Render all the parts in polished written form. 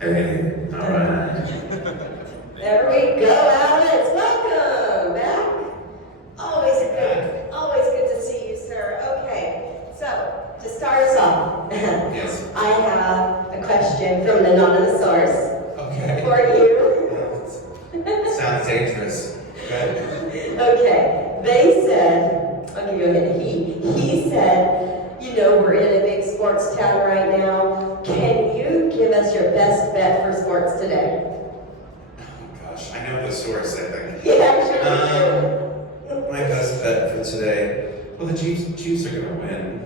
Hey, all right. There we go, Alex. Welcome back. Always good to see you, sir. Okay, so to start us off, Yes. I have a question from an anonymous source Okay. for you. Sounds dangerous. Good. Okay, they said, I'll give you a hint. He said, you know, we're in a big sports town right now. Can you give us your best bet for sports today? Oh gosh, I know the source, I think. Yeah, sure. My best bet for today. Well, the Chiefs are gonna win.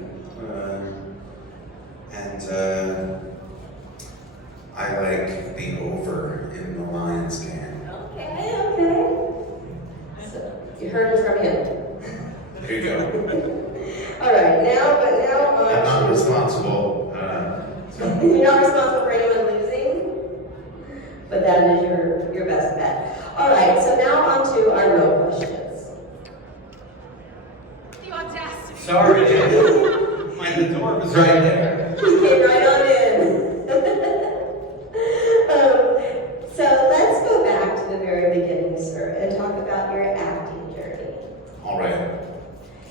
I like the over in the Lions game. Okay. So, you heard it from him. Here you go. All right, now I'm not responsible. You're not responsible for anyone losing, but that is your best bet. All right, so now on to our real questions. The audacity. Sorry, the door was right there. He came right on in. So let's go back to the very beginning, sir, and talk about your acting journey. All right.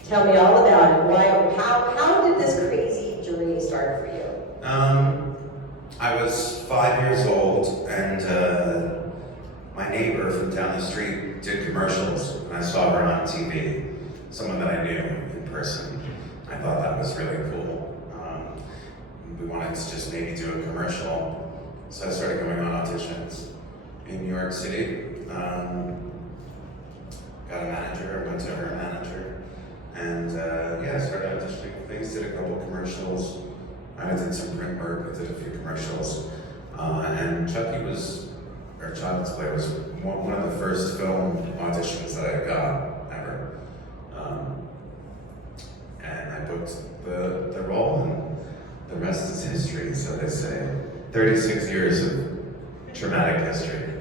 Tell me all about it. How did this crazy journey start for you? I was 5 years old, and my neighbor from down the street did commercials, and I saw her on TV, someone that I knew in person. I thought that was really cool. We wanted to just maybe do a commercial, so I started going on auditions in New York City. Got a manager, went to her manager, and I started auditioning for things, did a couple commercials. I did some print work, I did a few commercials. And Child's Play was one of the first film auditions that I got ever. And I booked the role, and the rest is history, so they say. 36 years of traumatic history.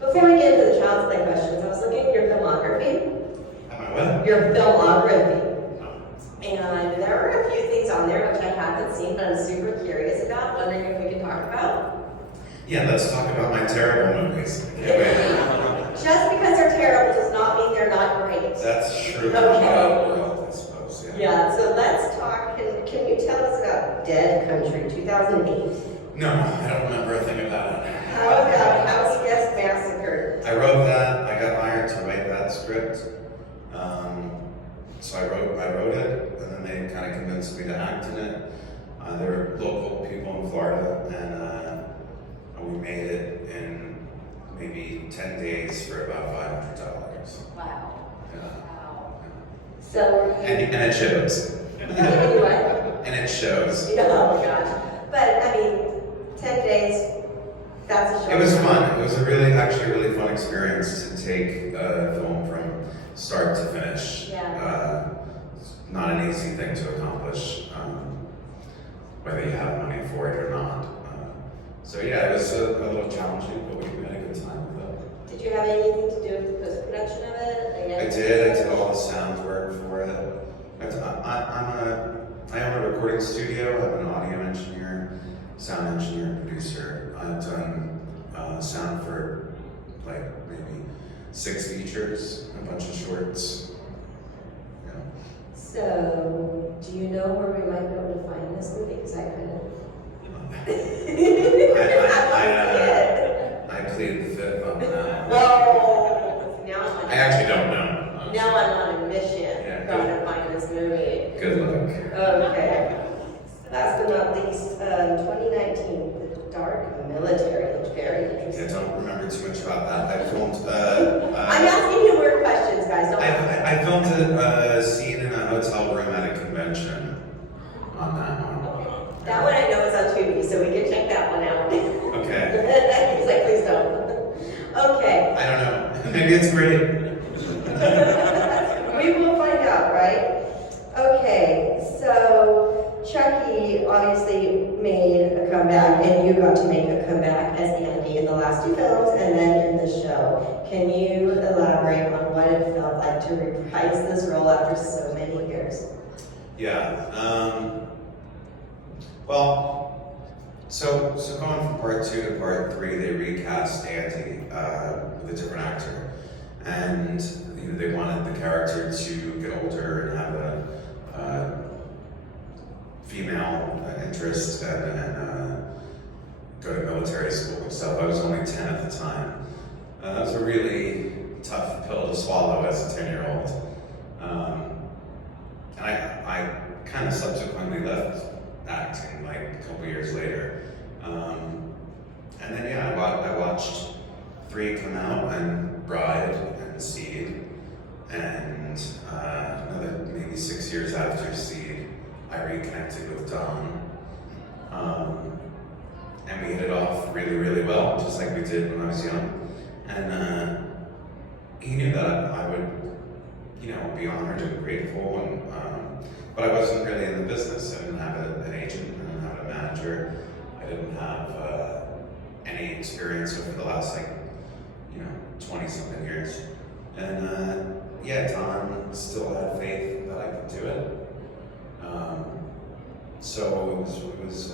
Before we get into the Child's Play questions, I was looking at your filmography. Am I what? Your filmography. And there are a few things on there which I haven't seen, but I'm super curious about, wondering if we can talk about. Yeah, let's talk about my terrible movies. Can't wait. Just because they're terrible does not mean they're not great. That's true. Okay. World, I suppose, yeah. Yeah, so let's talk. Can you tell us about Dead Country, 2008? No, I don't remember a thing about it. How about House Guest Massacre? I wrote that. I got hired to write that script. So I wrote it, and then they kind of convinced me to act in it. They were local people in Florida, and we made it in maybe 10 days for about $500. Wow. Yeah. Wow. So were you... And it shows. What? And it shows. Oh my gosh. But I mean, 10 days, that's a short It was time. fun. It was actually a really fun experience to take a film from start to finish. Yeah. Not an easy thing to accomplish, whether you have money for it or not. So yeah, it was a little challenging, but we had a good time with it. Did you have anything to do with the post-production of it? I did all the sound work for it. I own a recording studio. I'm an audio engineer, sound engineer, producer. I've done sound for like maybe 6 features, a bunch of shorts. Yeah. So, do you know where we might be able to find this movie? Because I couldn't. I plead the fifth on that. Oh, now I'm I actually don't know. Now I'm on a mission. Yeah, Trying to find this movie. Good luck. Okay. Last but not least, 2019, The Dark Military looked very I interesting. don't remember too much about that. I filmed. I'm asking you weird questions, guys. Don't. I filmed a scene in a hotel room at a convention on that one. That one I know is on Tubi, so we can check that one out. Okay. He's like, please don't. Okay. I don't know. Maybe it's great. We will find out, right? Okay, so Chucky obviously made a comeback, and you got to make a comeback as Andy in the last two films and then in the show. Can you elaborate on what it felt like to reprise this role after so many years? Yeah. Well, So going from part 2 to part 3, they recast Andy with a different actor, and they wanted the character to get older and have a female interest and go to military school and stuff. I was only 10 at the time. That was a really tough pill to swallow as a 10-year-old. And I kind of subsequently left acting like a couple years later. And then yeah, I watched 3 come out, and Bride and Seed, and another maybe 6 years after Seed, I reconnected with Don. And we hit it off really, really well, just like we did when I was young. And he knew that I would, be honored and grateful, and but I wasn't really in the business. I didn't have an agent, I didn't have a manager, I didn't have any experience over the last 20-something years. And yeah, Don still had faith that I could do it. So it was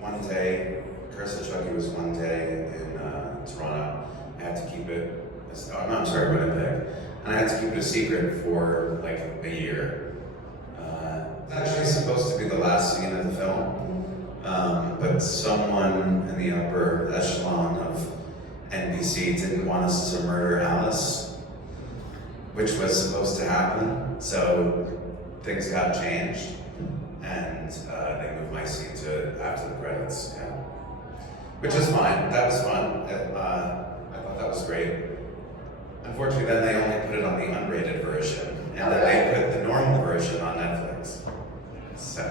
one day, Curse of Chucky was one day in Toronto. I had to keep it, Winnipeg. And I had to keep it a secret for like a year. It's actually supposed to be the last scene of the film, but someone in the upper echelon of NBC didn't want us to murder Alice, which was supposed to happen. So things got changed, and they moved my scene to after the credits. Yeah. Which is fine. That was fun. I thought that was great. Unfortunately, then they only put it on the unrated version, and then they put the normal version on Netflix. So,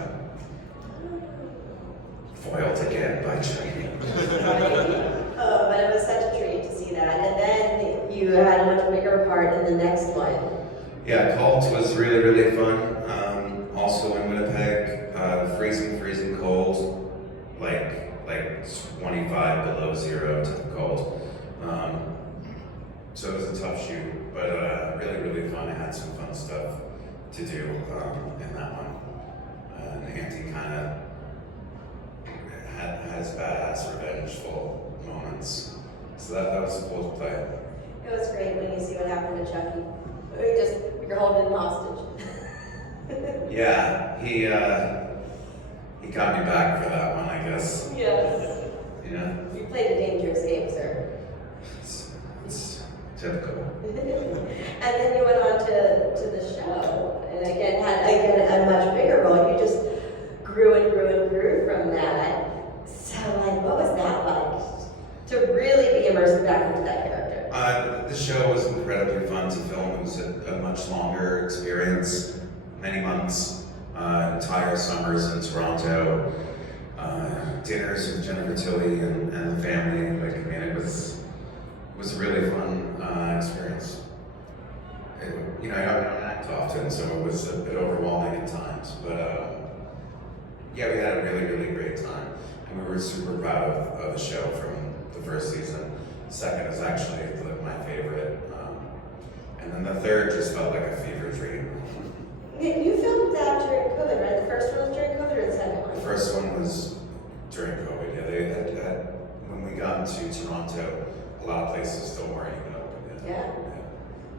foiled again by Chucky. Oh, but it was such a treat to see that. And then you had a much bigger part in the next one. Yeah, Cult was really, really fun. Also in Winnipeg, freezing cold, like 25 below zero type of cold. So it was a tough shoot, but really, really fun. I had some fun stuff to do in that one. And Andy kind of had his badass revengeful moments. So that was cool to play. It was great when you see what happened to Chucky. You're holding him hostage. Yeah, he got me back for that one, I guess. Yes. Yeah. You played a dangerous game, sir. It's typical. And then you went on to the show, and again had a much bigger role. You just grew and grew and grew from that. So, what was that like? To really be immersed back into that character. The show was incredibly fun to film. It was a much longer experience, many months, entire summers in Toronto, dinners with Jennifer Tilly and the family. It was a really fun experience. I don't act often, so it was a bit overwhelming at times, but yeah, we had a really, really great time, and we were super proud of the show from the first season. The second is actually my favorite, and then the third just felt like a fever dream. You filmed that during COVID, right? The first one was during COVID, or the second one? The first one was during COVID. Yeah, they had when we got to Toronto, a lot of places still weren't even open yet. Yeah.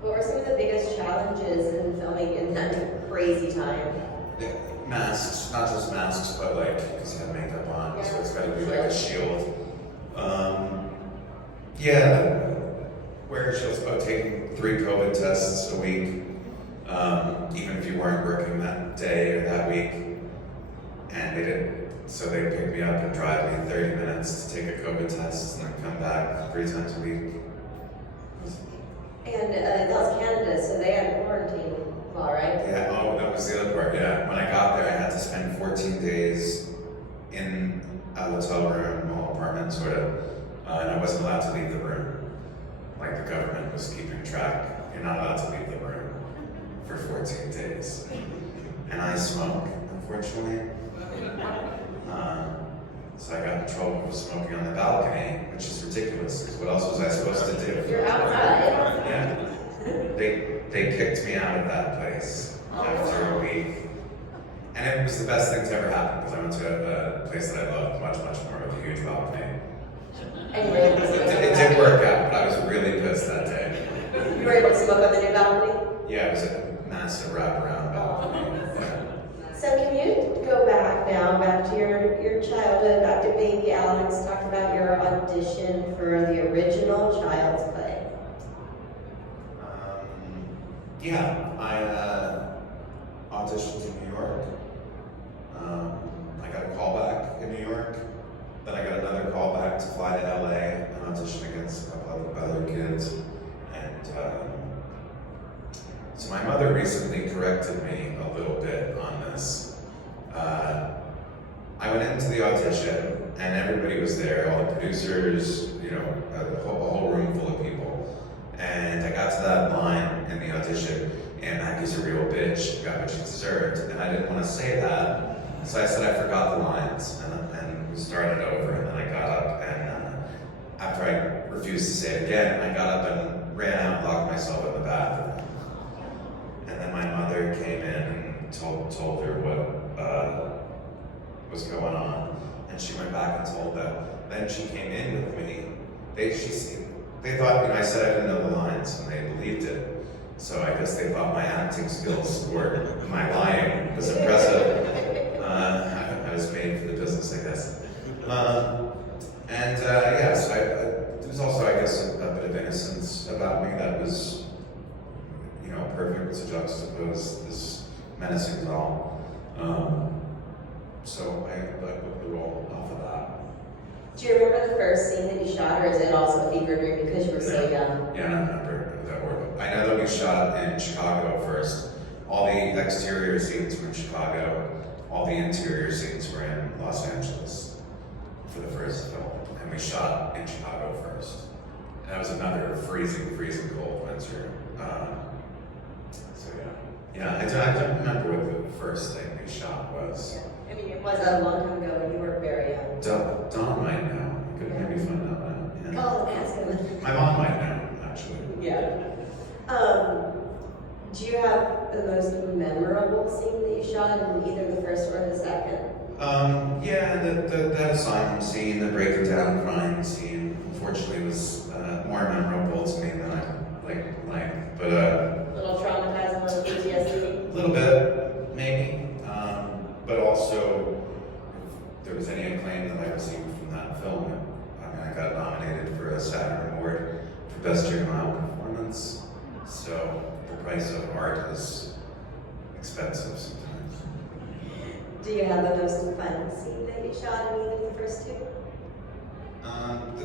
What were some of the biggest challenges in filming in that crazy time? Yeah, masks, not just masks, but because you have makeup on, so it's got to be like a shield. Yeah, wearing shields, about taking 3 COVID tests a week, even if you weren't working that day or that week. And they did, so they pick me up and drive me 30 minutes to take a COVID test and then come back 3 times a week. And that was Canada, so they had quarantine law, right? Yeah, that was the other part, yeah. When I got there, I had to spend 14 days in a hotel room or apartment, sort of, and I wasn't allowed to leave the room. The government was keeping track. You're not allowed to leave the room for 14 days. And I smoke, unfortunately. So I got in trouble for smoking on the balcony, which is ridiculous, because what else was I supposed to do? You're outside. Yeah. They kicked me out of that place after a week. And it was the best thing to ever happen, because I went to a place that I loved much, much more with a huge balcony. And you were able to smoke on the It did work out, but I was really pissed that day. You were able to smoke on the new balcony? Yeah, it was a massive wraparound balcony. Yeah. So can you go back now, back to your childhood, back to baby Alex, talk about your audition for the original Child's Play. Yeah, I auditioned in New York. I got a call back in New York. Then I got another call back to fly to LA and audition against a couple of other kids. And so my mother recently corrected me a little bit on this. I went into the audition and everybody was there, all the producers, you know, a whole room full of people. And I got to that line in the audition, and Maggie's a real bitch, got what she deserved. And I didn't want to say that, so I said I forgot the lines, and we started over. And then I got up, and after I refused to say it again, I got up and ran out and locked myself in the bathroom. And then my mother came in and told her what was going on, and she went back and told them. Then she came in with me. They thought, you know, I said I didn't know the lines, and they believed it. So I guess they thought my acting skills were, my lying was impressive. I was made for the business, I guess. Yes, there was also, I guess, a bit of innocence about me that was, you know, perfect to juxtapose this menacing doll. So I put the role off of that. Do you remember the first scene that you shot, or is it also a fever dream because you were so young? Yeah, I don't remember that word. I know that we shot in Chicago first. All the exterior scenes were in Chicago. All the interior scenes were in Los Angeles for the first film. And we shot in Chicago first. And that was another freezing cold winter. So yeah. I don't remember what the first thing we shot was. Yeah. I mean, it was a long time ago when you were very young. Don might know. I could maybe find out now. Yeah. Oh, ask him. My mom might know, actually. Yeah. Do you have the most memorable scene that you shot in either the first or the second? Yeah, that asylum scene, the breaking down crying scene, unfortunately was more memorable to me than I like. But a little traumatizing, a little PTSD? A little bit, maybe. But also, if there was any acclaim that I received from that film, I got nominated for a Saturn Award for Best Juvenile Performance. So the price of art is expensive sometimes. Do you have the most fun scene that you shot in either of the first two?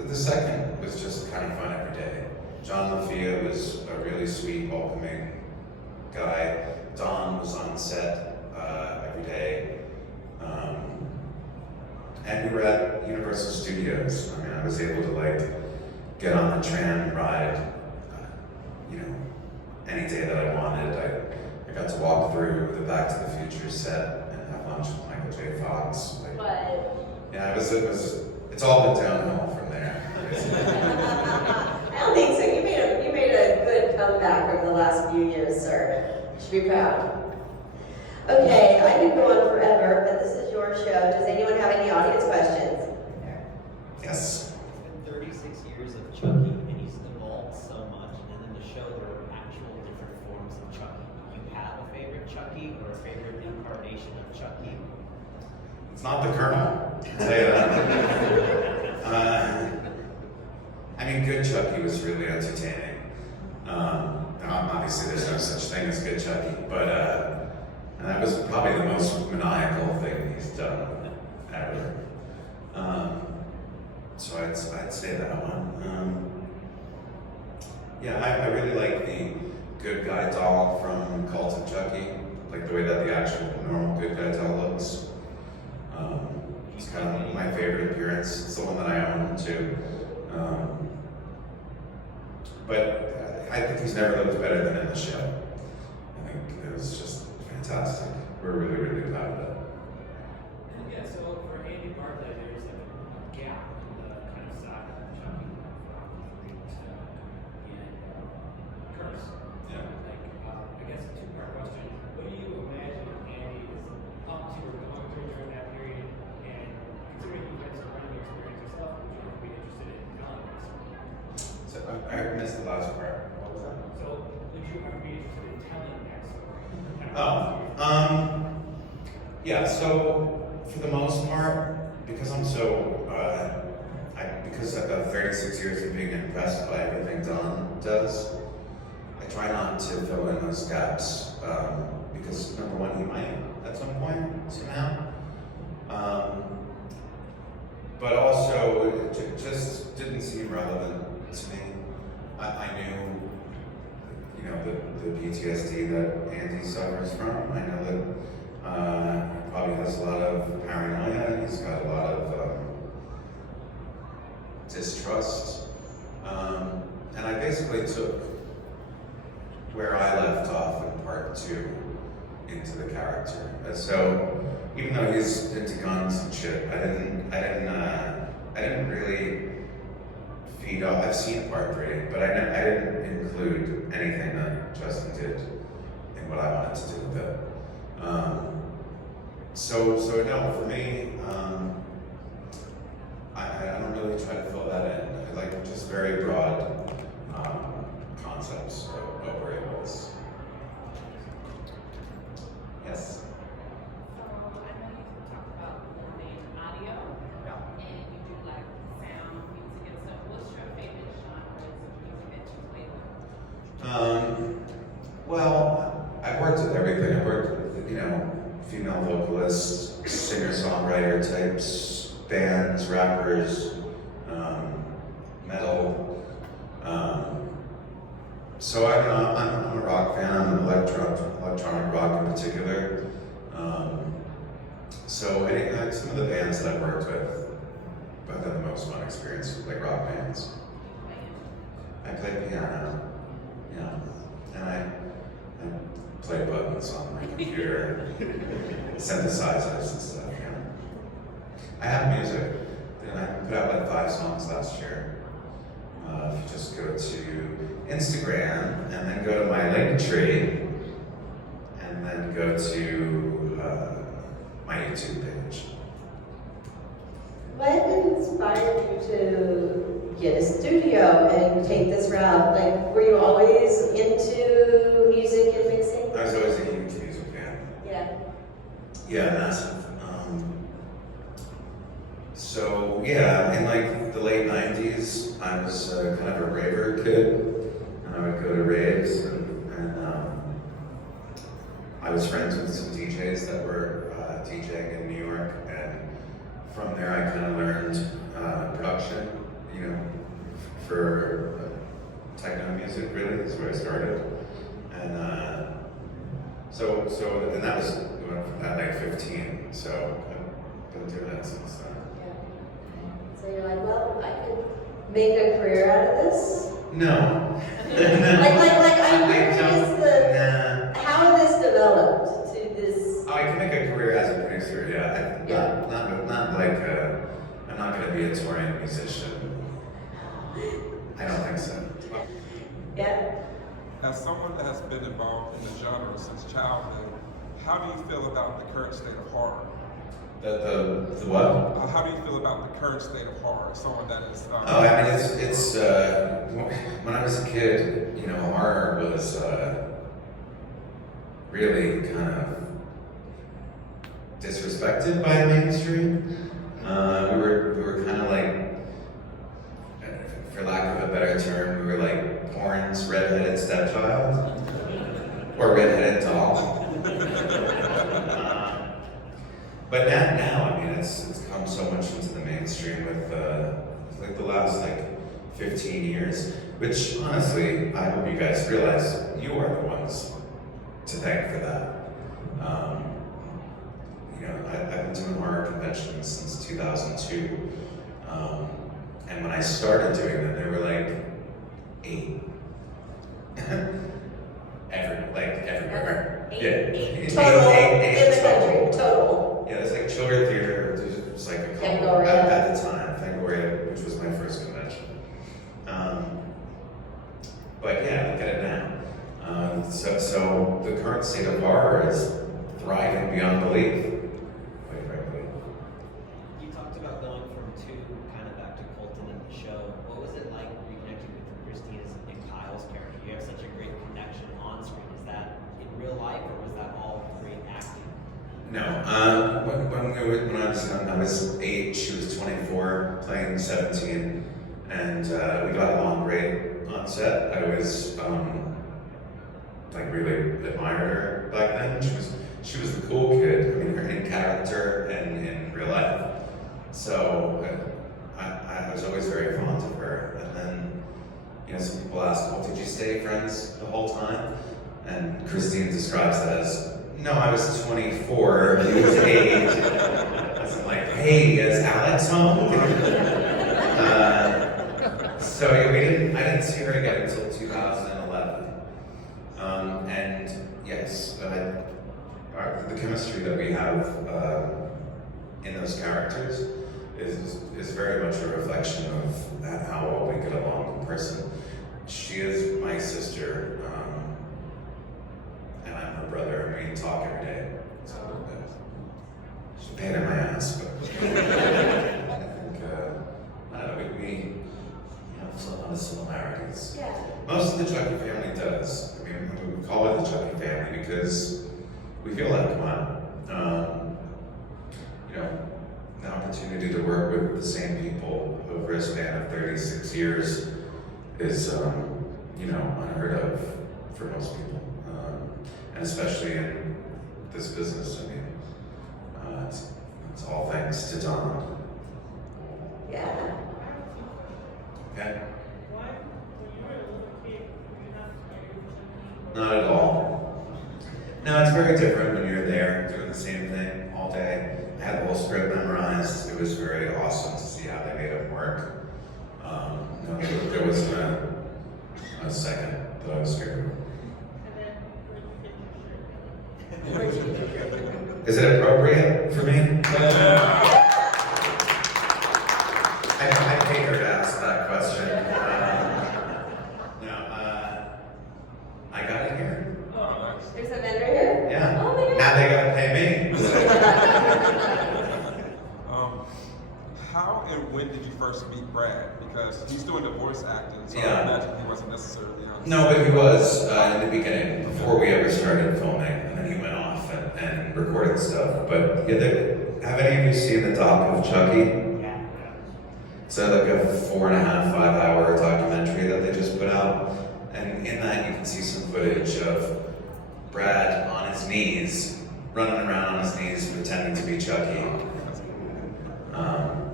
The second was just kind of fun every day. John LaFia was a really sweet, welcoming guy. Don was on set every day. And we were at Universal Studios. I was able to get on the tram ride, any day that I wanted. I got to walk through the Back to the Future set and have lunch with Michael J. Fox. Yeah, it's all been downhill from there. I don't think so. You made a good comeback over the last few years, sir. You should be proud. Okay, I could go on forever, but this is your show. Does anyone have any audience questions? Yes. It's been 36 years of Chucky, and he's evolved so much. And in the show, there are actual different forms of Chucky. Do you have a favorite Chucky or a favorite incarnation of Chucky? It's not the Colonel, I'll tell you that. Good Chucky was really entertaining. Obviously, there's no such thing as good Chucky, but that was probably the most maniacal thing he's done ever. So I'd say that one. I really like the good guy doll from Cult of Chucky, like the way that the actual normal good guy doll looks. It's kind of my favorite appearance. It's the one that I own too. But I think he's never looked better than in the show. I think it was just fantastic. We're really, really proud of it. Yeah, so for Andy Barclay, there's a gap in the kind of saga of Chucky from and Curse. Yeah. I guess a two-part question. What do you imagine Andy is up to or going through during that period? And I missed the last part. What was that? So, would you ever be interested in telling that story? Yeah, so for the most part, because I'm so, because I've got 36 years of being impressed by everything Don does, I try not to fill in those gaps, because number one, he might at some point, somehow. But also, it just didn't seem relevant to me. I knew, you know, the PTSD that Andy suffers from. I know that he probably has a lot of paranoia. He's got a lot of distrust. And I basically took where I left off in part 2 into the character. And so even though he's into guns and shit, I didn't really feed off. I've seen part 3, but I didn't include anything that Justin did in what I wanted to do with it. So no, for me, I don't really try to fill that in. I like just very broad concepts of where it was. Yes. So I know you talk about learning audio, and you do like sound, music, and stuff. What's your favorite genres of music that you play with? Well, I've worked with everything. I've worked with, you know, female vocalists, singer-songwriter types, bands, rappers, metal. So I'm a rock fan. I'm an electronic rock in particular. So some of the bands that I've worked with, I've had the most fun experience with, like rock bands. I play piano, yeah, and I play buttons on my computer, synthesizers and stuff. Yeah. I have music, and I put out like 5 songs last year. If you just go to Instagram and then go to my link tree, and then go to my YouTube page. What inspired you to get a studio and take this route? Like, were you always into music and mixing? I was always a huge music fan. Yeah. Yeah, massive. So yeah, in like the late 90s, I was kind of a raver kid, and I would go to raves, and I was friends with some DJs that were DJing in New York, and from there I kind of learned production, you know, for techno music. Really, is where I started, and and that was at like 15. So I've been doing that since then. So you're like, well, I could make a career out of this? No. I'm curious how this developed to this. I can make a career as a producer, yeah. Not like, I'm not going to be a touring musician. I don't think so. Yeah. As someone that has been involved in the genre since childhood, how do you feel about the current state of horror? The what? How do you feel about the current state of horror? Someone that is. Oh, I mean, it's when I was a kid, you know, horror was really kind of disrespected by the mainstream. We were kind of like, for lack of a better term, we were like porn's redheaded stepchild or redheaded doll. But now, I mean, it's come so much into the mainstream with like the last like 15 years, which honestly, I hope you guys realize you are the ones to thank for that. You know, I've been doing horror conventions since 2002, and when I started doing them, there were like 8. Everywhere. Eight total in the country, total. Yeah, there's like Children's Theater, there's like a couple Fangoria. at the time, Fangoria, which was my first convention. But yeah, look at it now. So the current state of horror is thriving beyond belief, quite frankly. You talked about going from 2 kind of back to Colton in the show. What was it like reconnecting with your Christina's and Kyle's character? You have such a great connection on screen. Is that in real life, or was that all great acting? No, when I was young, I was 8, she was 24, playing 17, and we got along great on set. I was like really admired her back then. She was the cool kid. I mean, her in character and in real life. So I was always very fond of her. And then, you know, some people ask, well, did you stay friends the whole time? And Christine describes that as, no, I was 24, he was 8. I was like, hey, is Alex home? So yeah, I didn't see her again until 2011. And yes, the chemistry that we have in those characters is very much a reflection of how well we get along in person. She is my sister, and I'm her brother, and we talk every day. So she's a pain in my ass, but I think I don't know, we have a lot of similarities. Yeah. Most of the Chucky family does. I mean, we call it the Chucky family because we feel like one. You know, the opportunity to work with the same people over a span of 36 years is, you know, unheard of for most people, and especially in this business. I mean, it's all thanks to Don. Yeah. Okay. Why, when you were a little kid, were you not scared of Chucky? Not at all. No, it's very different when you're there doing the same thing all day. I had the whole script memorized. It was very awesome to see how they made it work. No, there wasn't a second that I was scared of. And then when you fit your shirt? Is it appropriate for me? I hate her to ask that question. I got it here. Oh, nice. There's a vendor here? Yeah. Oh my God. Now they gotta pay me. How and when did you first meet Brad? Because he's doing the voice acting, so Yeah. I imagine he wasn't necessarily on. No, but he was in the beginning, before we ever started filming, and then he went off and recorded stuff. But yeah, have any of you seen the doc of Chucky? Yeah. So like a 4.5, 5-hour documentary that they just put out, and in that you can see some footage of Brad on his knees, running around on his knees, pretending to be Chucky.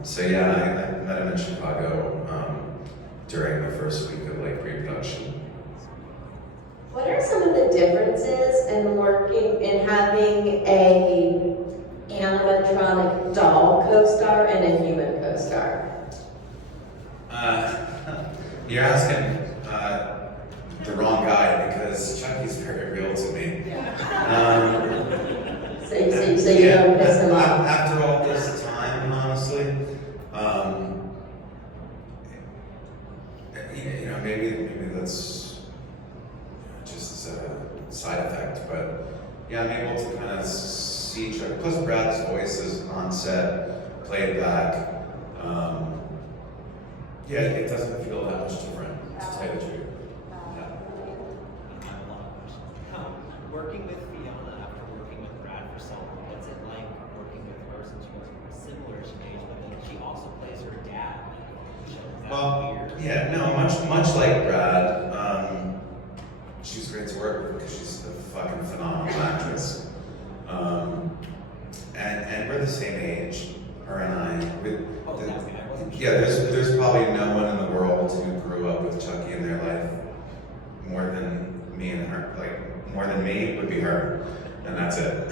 So yeah, I met him in Chicago during the first week of like pre-production. What are some of the differences in having a animatronic doll co-star and a human co-star? You're asking the wrong guy because Chucky's very real to me. So you don't piss him off? After all this time, honestly, you know, maybe that's just a side effect, but yeah, I'm able to kind of see Chucky. Plus, Brad's voice is on set, played back. Yeah, it doesn't feel that much different, to tell you the truth. Yeah. I have a lot of questions. Working with Fiona after working with Brad for so long, what's it like working with her since she was similar in age, but then she also plays her dad? Is that Well, weird? yeah, no, much like Brad, she's great to work with because she's a fucking phenomenal actress. And we're the same age, her and I. Oh, that's good. I wasn't sure. Yeah, there's probably no one in the world who grew up with Chucky in their life more than me and her. Like, more than me would be her, and that's it.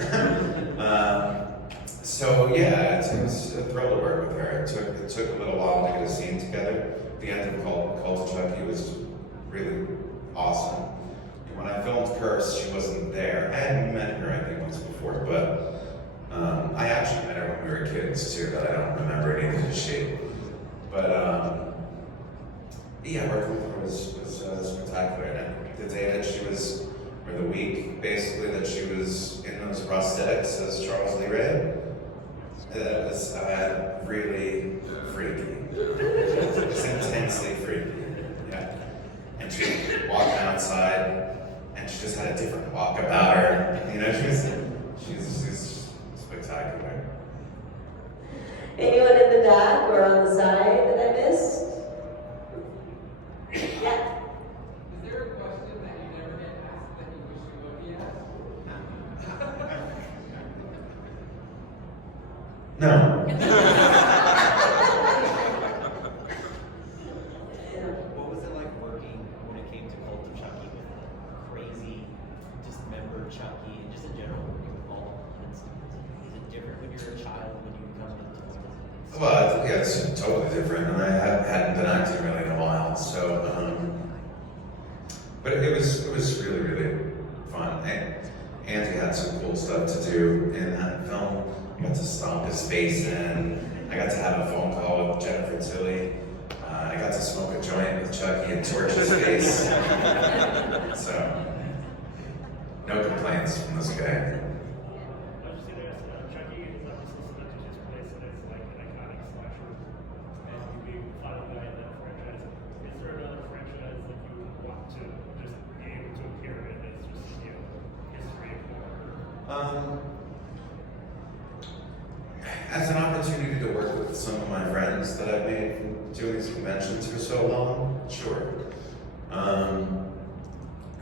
So yeah, it's a thrill to work with her. It took a little while to get a scene together. The end of Cult of Chucky was really awesome. When I filmed Curse, she wasn't there. I had met her, I think, once before, but I actually met her when we were kids too, that I don't remember any of the shape. But yeah, working with her was spectacular. And the day that she was, or the week basically that she was in those prosthetics as Charles Lee Ray, that was really freaky. It's intensely freaky. Yeah. outside, and she just had a different walk about her. You know, she's spectacular. Anyone in the back or on the side that I missed? Yeah. Is there a question that you never get asked that you wish you would be asked? No. What was it like working when it came to Cult of Chucky with a crazy, dismembered Chucky, and just in general working with all the instruments? Is it different when you're a child when you become an adult? Well, yeah, it's totally different, and I hadn't been acting really in a while, so, but it was really, really fun. And Andy had some cool stuff to do in that film. I got to stomp his face in. I got to have a phone call with Jennifer Tilly. I got to smoke a joint with Chucky and torch his face. So, no complaints from this guy. I just say there's Chucky is obviously cemented his place as like an iconic slasher, and you being the final guy in that franchise. Is there another franchise that you would want to just be able to appear in as just history of horror? As an opportunity to work with some of my friends that I've made from doing these conventions for so long, sure.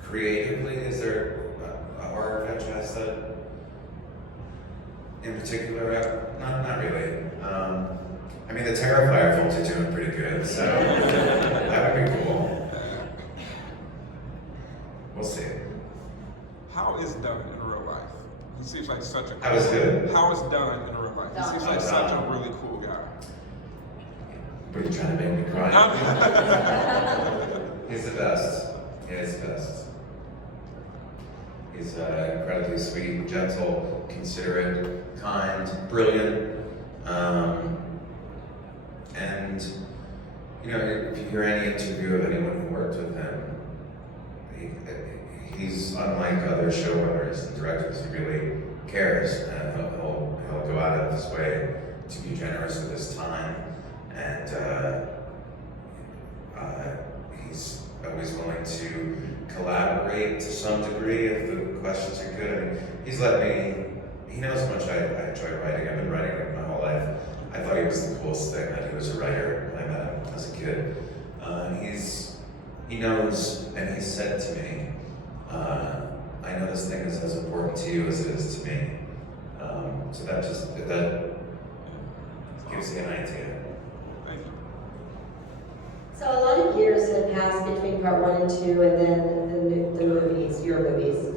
Creatively, is there a horror franchise that, in particular, not really. I mean, the Terrifier films are doing pretty good, so that would be cool. We'll see. How is Dunn in real life? He seems like such a. How is who? How is Dunn in real life? He seems like such a really cool guy. What are you trying to make me cry? He's the best. Yeah, he's the best. He's incredibly sweet, gentle, considerate, kind, brilliant. And, you know, if you hear any interview of anyone who worked with him, he's unlike other showrunners and directors. He really cares, and he'll go out of his way to be generous with his time, and he's always willing to collaborate to some degree if the questions are good. I mean, he's let me. He knows how much I enjoy writing. I've been writing my whole life. I thought he was the coolest thing that he was a writer when I met him as a kid. He knows, and he said to me, I know this thing is as important to you as it is to me. So that gives you an idea. Thank you. So a lot of years had passed between part 1 and 2 and then the movies, your movies.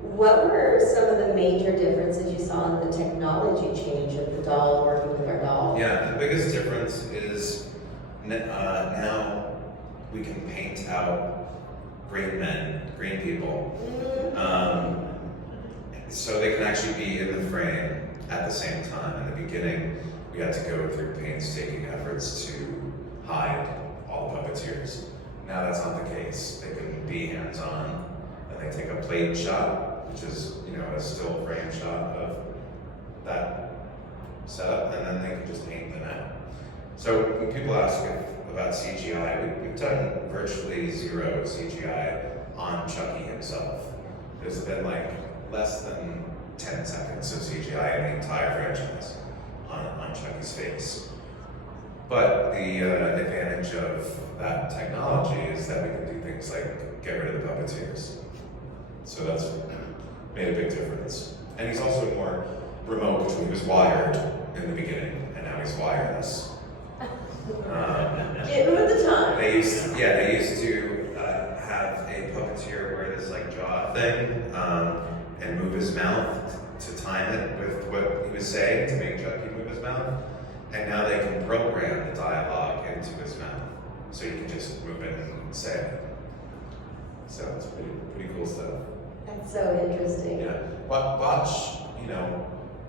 What were some of the major differences you saw in the technology change of the doll working with our doll? Yeah, the biggest difference is now we can paint out green men, green people. So they can actually be in the frame at the same time. In the beginning, we had to go through painstaking efforts to hide all the puppeteers. Now that's not the case. They can be hands-on, and they take a plate shot, which is, you know, a still frame shot of that setup, and then they can just paint them out. So when people ask about CGI, we've done virtually zero CGI on Chucky himself. There's been like less than 10 seconds of CGI in the entire franchise on Chucky's face. But the advantage of that technology is that we can do things like get rid of the puppeteers. So that's made a big difference. And he's also more remote, which he was wired in the beginning, and now he's wireless. Getting with the time. They used to have a puppeteer wear this like jaw thing and move his mouth to time it with what he was saying to make Chucky move his mouth. And now they can program the dialogue into his mouth, so you can just move it and say it. So it's pretty cool stuff. That's so interesting. Yeah. Watch, you know,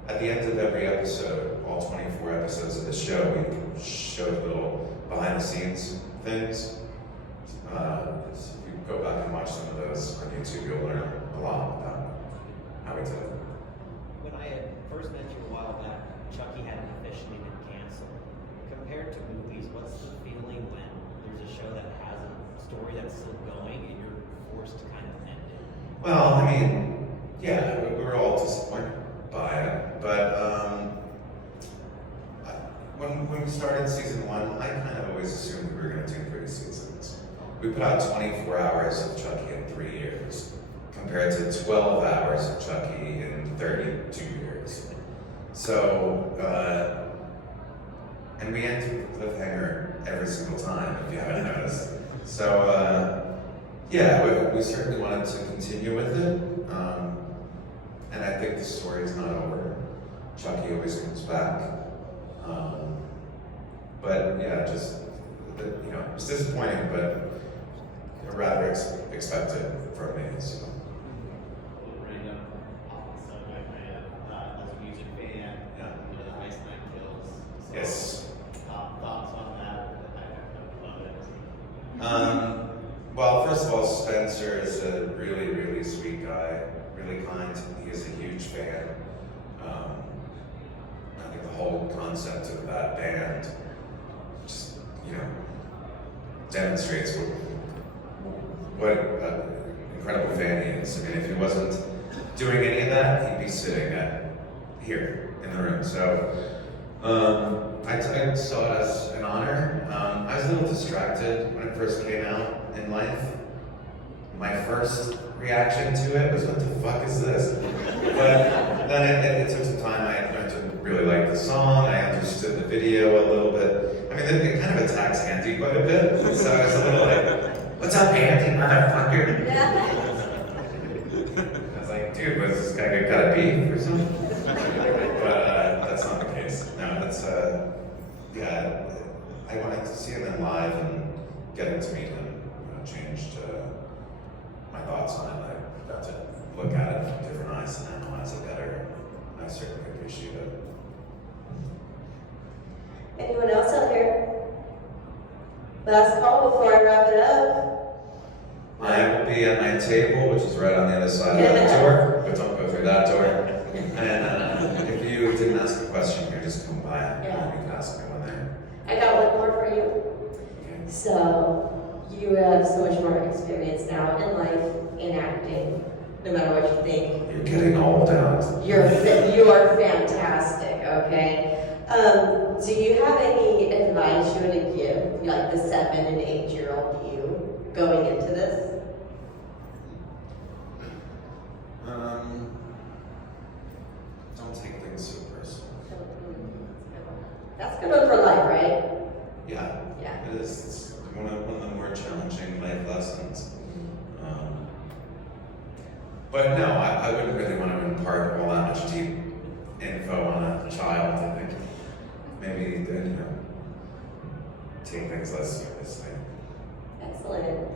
at the end of every episode, all 24 episodes of the show, we show little behind the scenes things. If you go back and watch some of those on YouTube, you'll learn a lot about how we did it. When I had first met you a while back, Chucky hadn't officially been canceled. Compared to movies, what's the feeling when there's a show that has a story that's still going and you're Well, I mean, yeah, we were all disappointed by it, but when we started season 1, I kind of always assumed we were going to do 3 seasons. We put out 24 hours of Chucky in 3 years, compared to 12 hours of Chucky in 32 years. So, and we end with cliffhanger every single time, if you haven't noticed. So, yeah, we certainly wanted to continue with it, and I think the story's not over. Chucky always comes back, but yeah, just you know, it was disappointing, but rather expected from me. So. Random subject, as a music fan, Yeah. you know, the Ice Nine Kills. So, Yes. thoughts on that? I love it. Well, first of all, Spencer is a really, really sweet guy, really kind. He is a huge fan. I think the whole concept of that band just, you know, demonstrates what an incredible fan he is. I mean, if he wasn't doing any of that, he'd be sitting here in the room. So I saw it as an honor. I was a little distracted when it first came out in life. My first reaction to it was, what the fuck is this? But then it took some time. I learned to really like the song. I understood the video a little bit. I mean, it kind of attacks Andy quite a bit. So I was a little like, what's up, Andy, motherfucker? I was like, dude, was this guy got a beef or something? But that's not the case. No, that's, yeah, I wanted to see him in live, and getting to meet him changed my thoughts on it. I got to look at it from different eyes and analyze it better. I certainly appreciate it. Anyone else out here? Last call before I wrap it up. I will be at my table, which is right on the other side of the door, but don't go through that door. And if you didn't ask a question here, just come by. Yeah. You can ask me when there. I got one more for you. So, you have so much more experience now in life, in acting, no matter what you think. You're getting old out. You are fantastic, okay? Do you have any advice you would give, like the 7 and 8-year-old you, going into this? Don't take things so personal. That's good one for life, right? Yeah. Yeah. It is. It's one of the more challenging life lessons. But no, I wouldn't really want to impart all that much deep info on a child. I think maybe, you know, take things less seriously. Excellent.